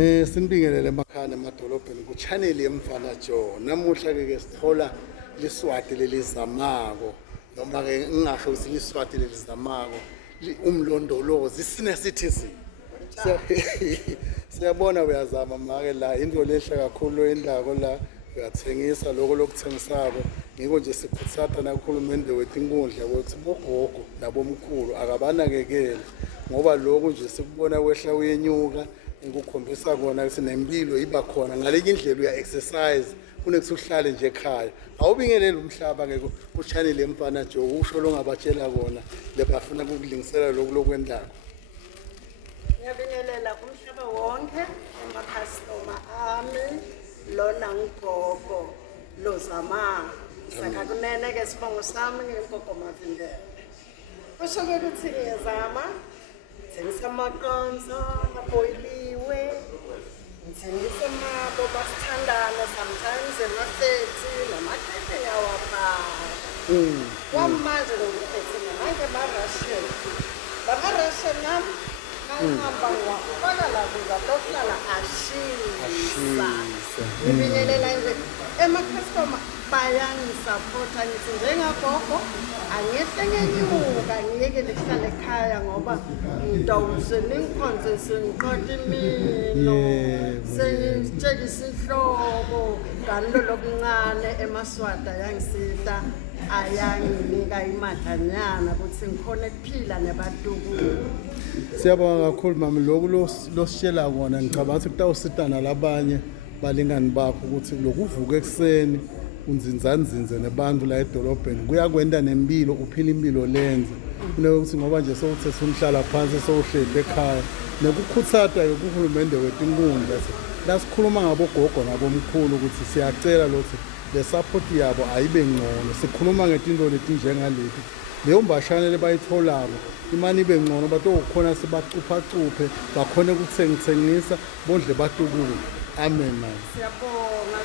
Sinibingelele emakhaya emadolobheni ku-channel yemfana Joe. Namuhla-ke sithola liswati lelizamako, noma-ke ngingasho ukuthi liswati lelizamako, umlondolozi sine-citizen. Siyabona uyazama make la into lehle kakhulu oyendako la uyathengisa lokho lokuthengisako. Ngiko nje sikhuthatha nakuhulumende wethu inkundla ukuthi bogogo nabomkhulu akabanakekele, ngoba lokhu nje sikubona kwehla uyenyuka ngikukhombisa kona ukuthi nempilo iba khona ngaleyo indlela uya-exercise kunekuthi uhlale nje ekhaya. Awubingeleli umhlaba ke ku-channel yemfana Joe, usho longabatshela kona lebafuna kukulingisela lokhu lokwendako. Ngiyabingelela kumhlaba wonke emakhastoma ami, lona ngugogo lozama sakakunene-ke sibongo sami ngemgogo Mavindela. Kusho-ke ukuthi ngiyazama ngithengisa amaqonzo aboyiliwe, ngithengisa amabo basithandana, sometimes emafethi namakhekhe ngiyawapaka. Kwamanje ngiphethe namanje ama-Russian. Lama-Russian nami ngihamba ngiwafaka la kuzahlala ashisa. Ngibingelela nje emakhastoma bayangisapotha, ngithi njengagogo angehle ngenyuka ngiyekele kuhlala ekhaya ngoba ngidawuse ningikhonze sengiqoqa imino sengitshekisa inhloko kanti lokuncane emaswati ayangisita ayanginika imadlanyana ukuthi ngikhona ukuphila nebatukulu. Siyabonga kakhulu mama, lokhu lositshela kona ngicabanga ukuthi kutawusita nalabanye balingani bakho ukuthi lokhu uvuka ekuseni unzinzanzinze nebantu la edolobheni kuyakwenda nempilo, uphila impilo lenze kunokuthi ngoba nje sowuthethe umhlala phansi sowuhleli ekhaya nekukhuthata kuhulumende wethu inkundla la sikhuluma ngabogogo nabomkhulu ukuthi siyacela lokuthi le support yabo ayibe ngcono. Sikhuluma ngezinto leti njengaleti leyo mbashane lebayitholako imani ibe ngcono, batokhona sibacupha bakhona ukuthengisa bondle batukule. Amen. Siyabonga.